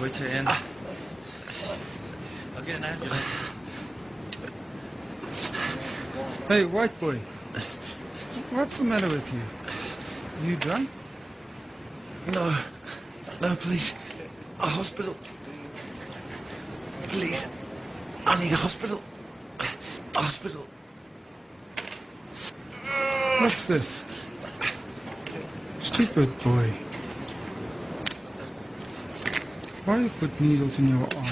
Wait till in. I'll get an ambulance. Hey, white boy. What's the matter with you? You drunk? No. No, please. A hospital. Please. I need a hospital. A hospital. What's this? Stupid boy. Why you put needles in your arm?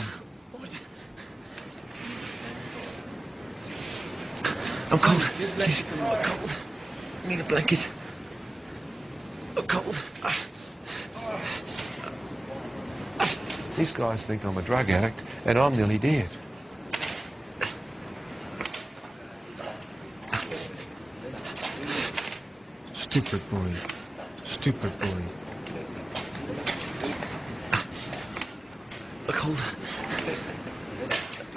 I'm cold. Please. I'm cold. I need a blanket. I'm cold. These guys think I'm a drug addict, and I'm nearly dead. Stupid boy. Stupid boy. A cold.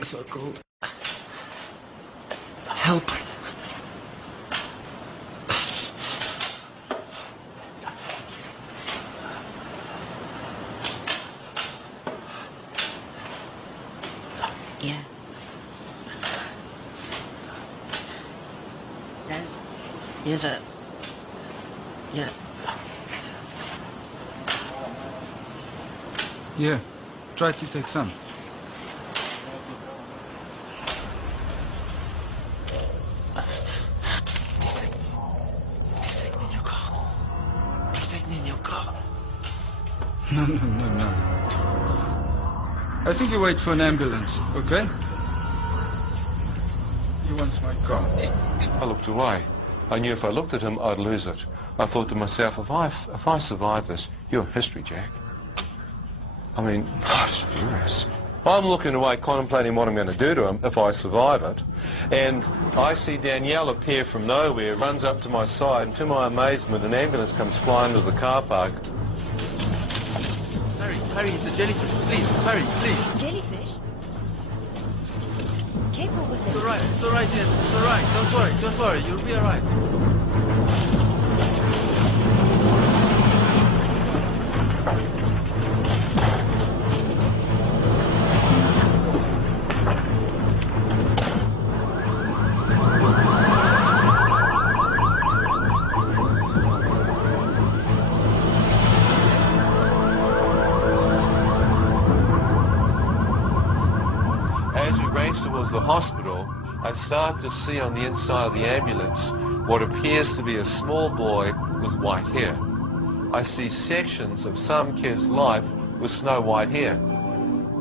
So cold. Help. Yeah. Dad, here's a... Yeah. Yeah. Try to take some. Please take me in your car. Please take me in your car. No. I think you wait for an ambulance, okay? He wants my car. I looked away. I knew if I looked at him, I'd lose it. I thought to myself, if I survive this, you're history, Jack. I mean, I was furious. I'm looking away, contemplating what I'm going to do to him if I survive it. And I see Danielle appear from nowhere, runs up to my side, and to my amazement, an ambulance comes flying to the car park. Hurry, it's a jellyfish. Please, hurry, please. Jellyfish? Careful with it. It's all right, Jen. It's all right. Don't worry. You'll be all right. As we race towards the hospital, I start to see on the inside of the ambulance what appears to be a small boy with white hair. I see sections of some kid's life with snow white hair.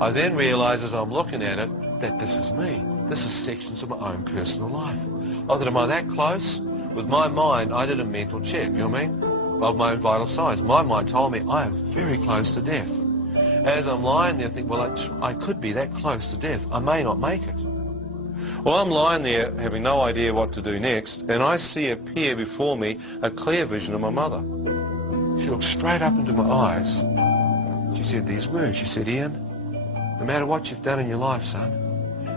I then realize as I'm looking at it that this is me. This is sections of my own personal life. Oh, that am I that close? With my mind, I did a mental check, you know what I mean? Of my own vital signs. My mind told me I am very close to death. As I'm lying there, I think, well, I could be that close to death. I may not make it. Well, I'm lying there having no idea what to do next, and I see appear before me a clear vision of my mother. She looked straight up into my eyes. She said these words. She said, Ian, no matter what you've done in your life, son,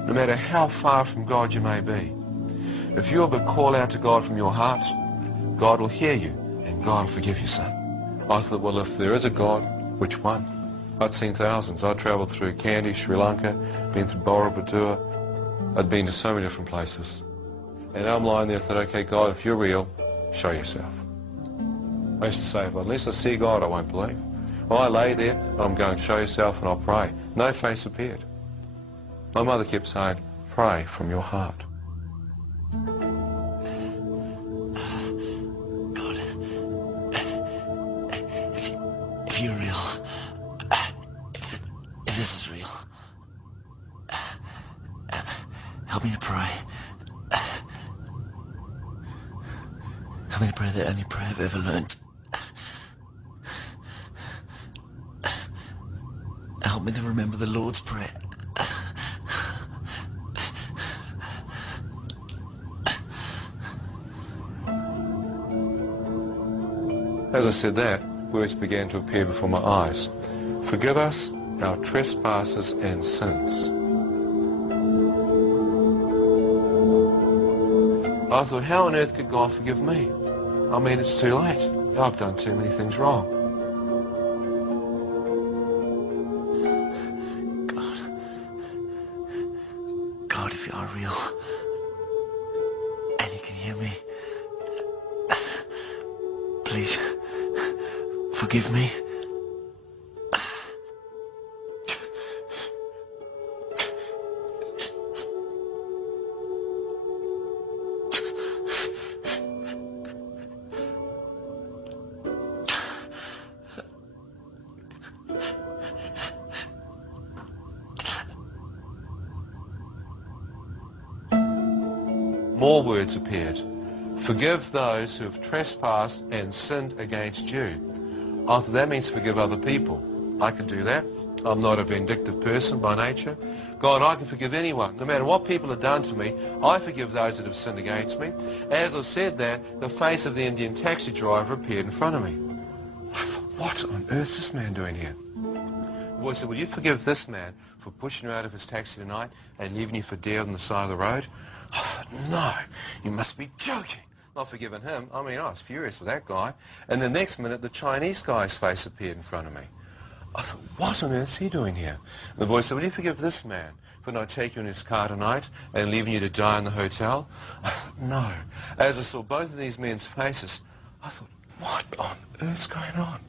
no matter how far from God you may be, if you'll but call out to God from your heart, God will hear you, and God will forgive you, son. I thought, well, if there is a God, which one? I'd seen thousands. I'd travelled through Kandy, Sri Lanka, been through Borobudur. I'd been to so many different places. And I'm lying there, I thought, okay, God, if you're real, show yourself. I used to say, well, unless I see God, I won't believe. Well, I lay there, I'm going, show yourself, and I'll pray. No face appeared. My mother kept saying, pray from your heart. God, if you're real, if this is real, help me to pray. Help me to pray the only prayer I've ever learned. Help me to remember the Lord's Prayer. As I said that, words began to appear before my eyes. Forgive us our trespasses and sins. I thought, how on earth could God forgive me? I mean, it's too late. I've done too many things wrong. can hear me, please forgive me. More words appeared. Forgive those who have trespassed and sinned against you. I thought that means forgive other people. I can do that. I'm not a vindictive person by nature. God, I can forgive anyone. No matter what people have done to me, I forgive those that have sinned against me. As I said that, the face of the Indian taxi driver appeared in front of me. I thought, what on earth is this man doing here? The boy said, will you forgive this man for pushing you out of his taxi tonight and leaving you for dead on the side of the road? I thought, no, you must be joking. Not forgiving him. I mean, I was furious with that guy. And the next minute, the Chinese guy's face appeared in front of me. I thought, what on earth is he doing here? And the boy said, will you forgive this man for not taking you in his car tonight and leaving you to die in the hotel? I thought, no. As I saw both of these men's faces, I thought, what on earth's going on?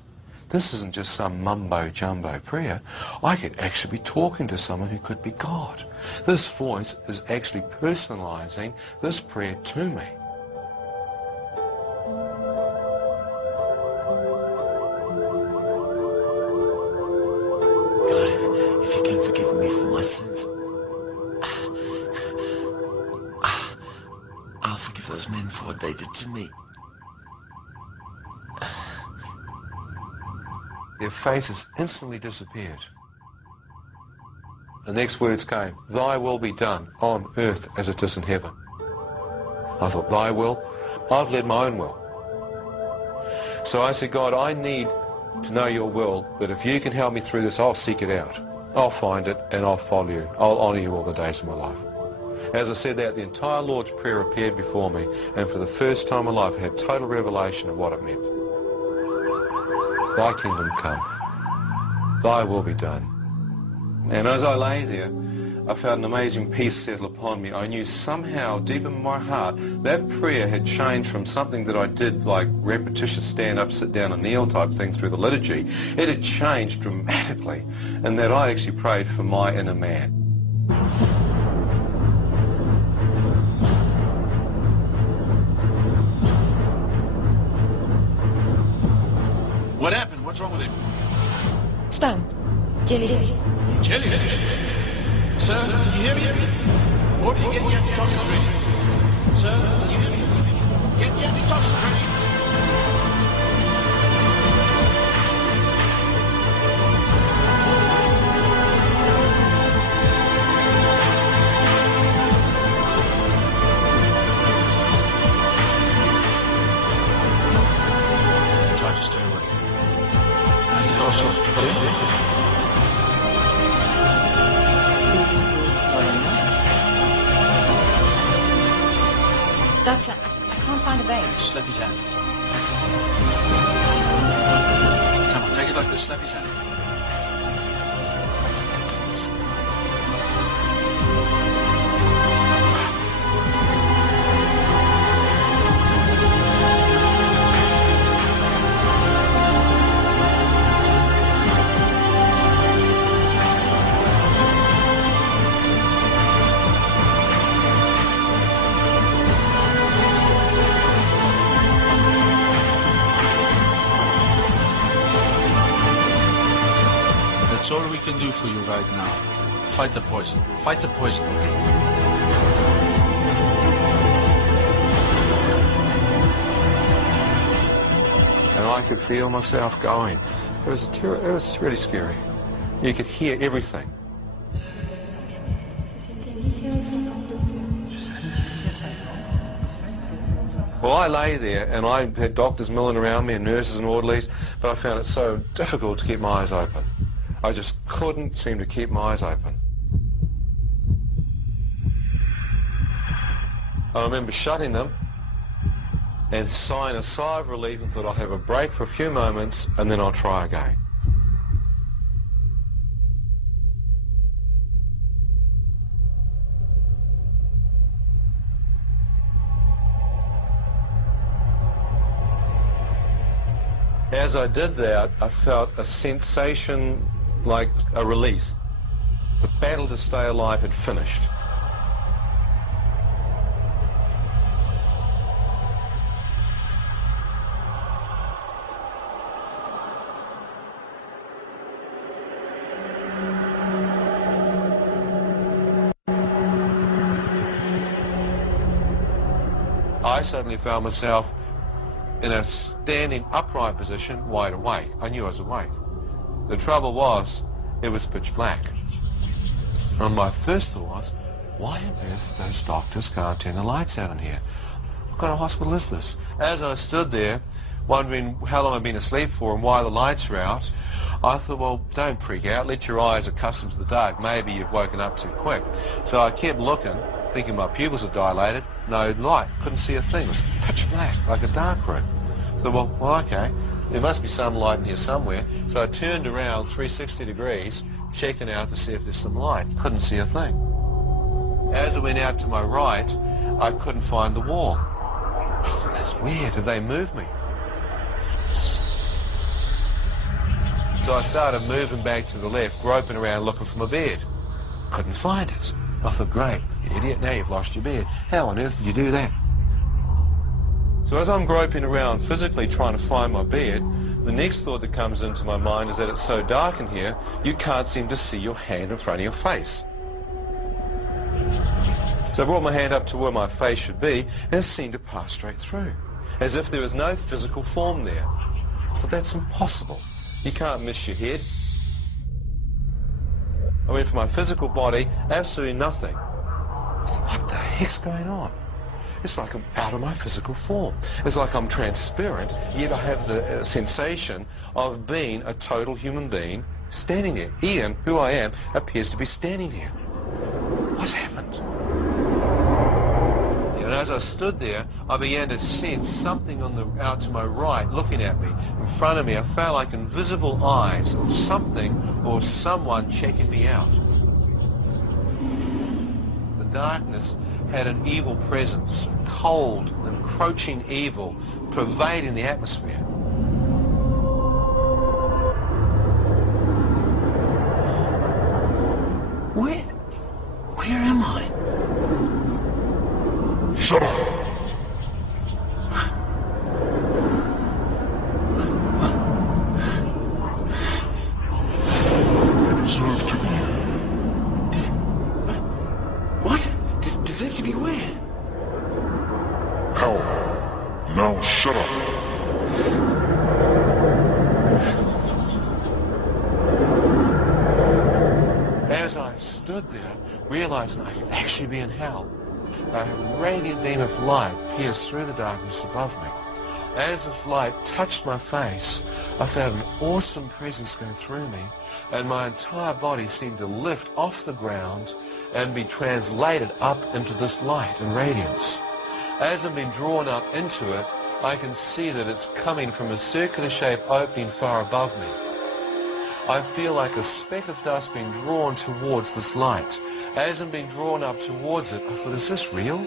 This isn't just some mumbo-jumbo prayer. I could actually be talking to someone who could be God. This voice is actually personalizing this prayer to me. God, if you can forgive me for my sins, I'll forgive those men for what they did to me. Their faces instantly disappeared. The next words came, thy will be done on earth as it is in heaven. I thought, thy will? I've led my own will. So I said, God, I need to know your will, but if you can help me through this, I'll seek it out. I'll find it and I'll follow you. I'll honour you all the days of my life. As I said that, the entire Lord's Prayer appeared before me, and for the first time in my life I had total revelation of what it meant. Thy kingdom come, thy will be done. And as I lay there, I felt an amazing peace settle upon me. I knew somehow, deep in my heart, that prayer had changed from something that I did like repetitious stand up, sit down and kneel type thing through the liturgy. It had changed dramatically, and that I actually prayed for my inner man. What happened? What's wrong with him? Stung. Jellyfish. Jellyfish? Sir, can you hear me? Or do you get the antitoxins ready? Sir, can you hear me? Get the antitoxins ready. Try to stay awake. Doctor, I can't find a vein. Slap his hand. Come on, take it like this. Slap his hand. That's all we can do for you right now. Fight the poison. Fight the poison, okay? And I could feel myself going. It was really scary. You could hear everything. Well, I lay there and I had doctors milling around me and nurses and orderlies, but I found it so difficult to keep my eyes open. I just couldn't seem to keep my eyes open. I remember shutting them and sighing a sigh of relief and thought I'll have a break for a few moments and then I'll try again. As I did that, I felt a sensation like a release. The battle to stay alive had finished. I suddenly found myself in a standing upright position, wide awake. I knew I was awake. The trouble was, it was pitch black. And my first thought was, why on earth those doctors can't turn the lights out in here? What kind of hospital is this? As I stood there, wondering how long I'd been asleep for and why the lights were out, I thought, well, don't freak out. Let your eyes accustom to the dark. Maybe you've woken up too quick. So I kept looking, thinking my pupils had dilated. No light. Couldn't see a thing. It was pitch black, like a dark room. So, well, okay. There must be some light in here somewhere. So I turned around 360 degrees, checking out to see if there's some light. Couldn't see a thing. As I went out to my right, I couldn't find the wall. I thought, that's weird. Have they moved me? So I started moving back to the left, groping around looking for my bed. Couldn't find it. I thought, great, you idiot, now you've lost your bed. How on earth did you do that? So as I'm groping around physically trying to find my bed, the next thought that comes into my mind is that it's so dark in here, you can't seem to see your hand in front of your face. So I brought my hand up to where my face should be, and it seemed to pass straight through, as if there was no physical form there. I thought, that's impossible. You can't miss your head. I went for my physical body, absolutely nothing. I thought, what the heck's going on? It's like I'm out of my physical form. It's like I'm transparent, yet I have the sensation of being a total human being standing there. Ian, who I am, appears to be standing here. What's happened? And as I stood there, I began to sense something out to my right looking at me. In front of me, I felt like invisible eyes or something or someone checking me out. The darkness had an evil presence, cold, encroaching evil, pervading the atmosphere. Where am I? Shut up! You deserve to be here. What? Deserve to be where? Hell. Now shut up. As I stood there, realizing I could actually be in hell, a radiant beam of light pierced through the darkness above me. As this light touched my face, I felt an awesome presence go through me, and my entire body seemed to lift off the ground and be translated up into this light and radiance. As I'm being drawn up into it, I can see that it's coming from a circular-shaped opening far above me. I feel like a speck of dust being drawn towards this light. As I'm being drawn up towards it, I thought, is this real?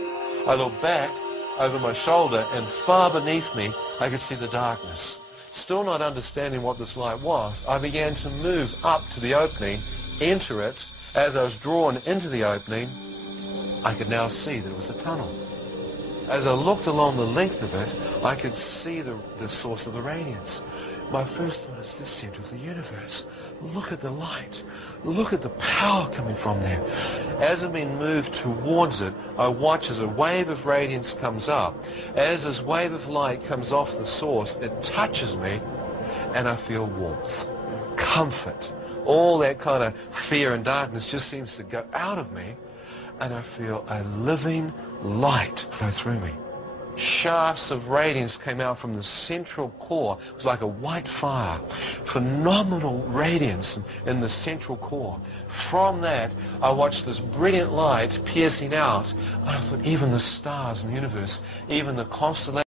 I looked back over my shoulder, and far beneath me, I could see the darkness. Still not understanding what this light was, I began to move up to the opening, enter it. As I was drawn into the opening, I could now see that it was a tunnel. As I looked along the length of it, I could see the source of the radiance. My first thought is the center of the universe. Look at the light. Look at the power coming from there. As I'm being moved towards it, I watch as a wave of radiance comes up. As this wave of light comes off the source, it touches me, and I feel warmth, comfort. All that kind of fear and darkness just seems to go out of me, and I feel a living light flow through me. Shafts of radiance came out from the central core. It was like a white fire. Phenomenal radiance in the central core. From that, I watched this brilliant light piercing out. And I thought, even the stars in the universe, even the constellations,